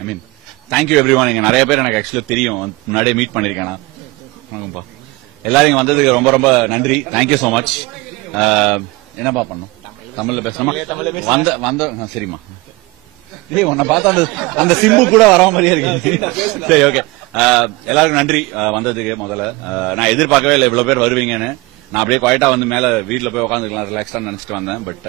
ஐ மீன் thank you every one. இங்க நிறைய பேர் எனக்கு ஆக்சுவலி தெரியும், முன்னாடியே மீட் பண்ணிருக்கேன். வணக்கம்ப்பா, எல்லாரும் இங்க வந்ததுக்கு ரொம்ப ரொம்ப நன்றி. Thank you so much. என்னப்பா பண்ணும், தமிழ்ல பேசணுமா? வந்த சரிம்மா. உன்னை பார்த்தா அந்த சிம்பு கூட வர மாதிரியே இருக்கு. சரி, ஓகே. எல்லாருக்கும் நன்றி வந்ததுக்கு. முதல்ல நான் எதிர்பார்க்கவே இல்லை இவ்வளவு பேர் வருவீங்கன்னு. நான் அப்படியே குவாய்ட்டா வந்து மேல வீட்டுல போய் உட்காந்துக்கலாம் ரிலாக்ஸா நினைச்சிட்டு வந்தேன். But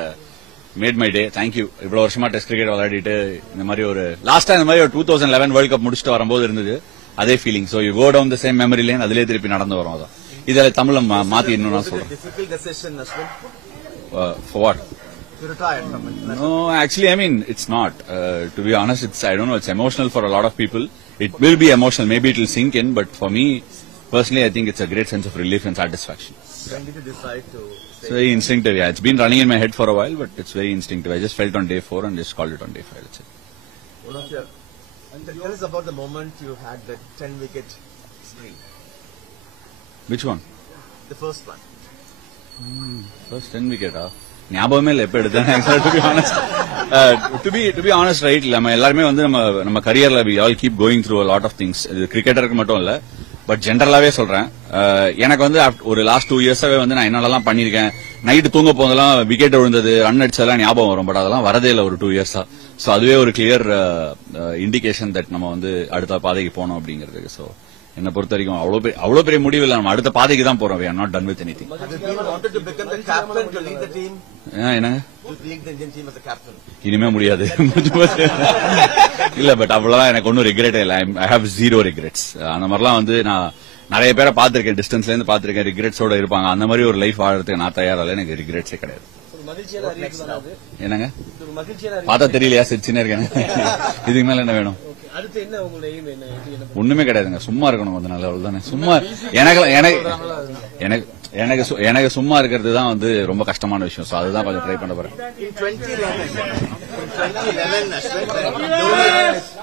made my day. Thank you. இவ்வளவு வருஷமா டெஸ்ட் கிரிக்கெட் விளையாடிட்டு இந்த மாதிரி ஒரு லாஸ்டா இந்த மாதிரி ஒரு 2011 வேர்ல்ட் கப் முடிச்சுட்டு வரும்போது இருந்தது அதே feeling. So you go down the same memory lane, அதிலே திருப்பி நடந்து வரும். அதான் இதுல தமிழ்ல மாத்தி இன்னும் நான் சொல்றேன். For what? No, actually, I mean, it's not. To be honest, I don't know, it's emotional for a lot of people. It will be emotional. Maybe it will sink in, but for me, personally, I think it's a great sense of relief and satisfaction. When did you decide to stay? It's very instinctive, yeah. It's been running in my head for a while, but it's very instinctive. I just felt on day 4 and just called it on day 5. That's it. One of your... Tell us about the moment you had that 10-wicket spree. Which one? The first one. First 10 wicket, ஞாபகமே இல்ல எப்ப எடுத்தேன். To be honest right, நம்ம எல்லாருமே வந்து நம்ம கரியர்ல we all keep going through a lot of things. இது கிரிக்கெட்டருக்கு மட்டும் இல்ல, பட் ஜென்ரலாவே சொல்றேன். எனக்கு வந்து ஒரு லாஸ்ட் 2 இயர்ஸாவே வந்து நான் என்னெல்லாம் பண்ணிருக்கேன், நைட்டு தூங்க போதெல்லாம் விக்கெட் விழுந்தது, ரன் அடிச்சதெல்லாம் ஞாபகம் வரும். பட் அதெல்லாம் வரதே இல்லை ஒரு 2 இயர்ஸா. சோ அதுவே ஒரு கிளியர் இண்டிகேஷன் தட் நம்ம வந்து அடுத்த பாதைக்கு போனோம் அப்படிங்கிறதுக்கு. சோ என்ன பொறுத்த வரைக்கும் அவ்வளவு பெரிய முடிவு இல்ல, நம்ம அடுத்த பாதைக்கு தான் போறோம். we are not done with anything. Have you wanted to become the captain to lead the team? என்னங்க? To lead the Indian team as a captain? இனிமே முடியாது. இல்ல, பட் அவ்வளவுதான் எனக்கு ஒன்னும் ரிக்ரெட்டே இல்ல. I have zero regrets. அந்த மாதிரிலாம் வந்து நான் நிறைய பேரை பாத்திருக்கேன், டிஸ்டன்ஸ்ல இருந்து பாத்திருக்கேன், ரிக்ரெட்ஸோட இருப்பாங்க. அந்த மாதிரி ஒரு லைஃப் வாழறதுக்கு நான் தயாரில்ல. எனக்கு ரிக்ரெட்ஸே கிடையாது. என்னங்க பார்த்தா தெரியலையா? சின்ன இருக்கேன். இதுக்கு மேல என்ன வேணும்? ஒண்ணுமே கிடையாதுங்க, சும்மா இருக்கணும் கொஞ்ச நாள், அவ்வளவுதானே. சும்மா எனக்கு சும்மா இருக்கிறது தான் வந்து ரொம்ப கஷ்டமான விஷயம். சோ அதுதான் கொஞ்சம் ட்ரை பண்ண போறேன். In 2011,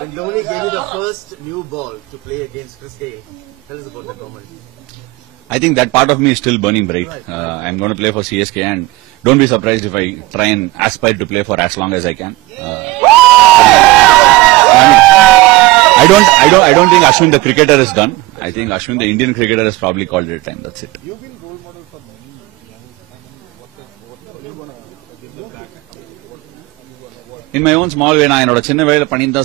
when Dhoni gave you the first new ball to play against Chris Gayle, tell us about that moment. I think that part of me is still burning bright. I'm going to play for CSK, and don't be surprised if I try and aspire to play for as long as I can. I don't think Ashwin the cricketer is done. I think Ashwin the Indian cricketer has probably called it time. That's it. You've been role model for many young In my own small way, நான் என்னோட சின்ன வேலையில பண்ணியிருந்தா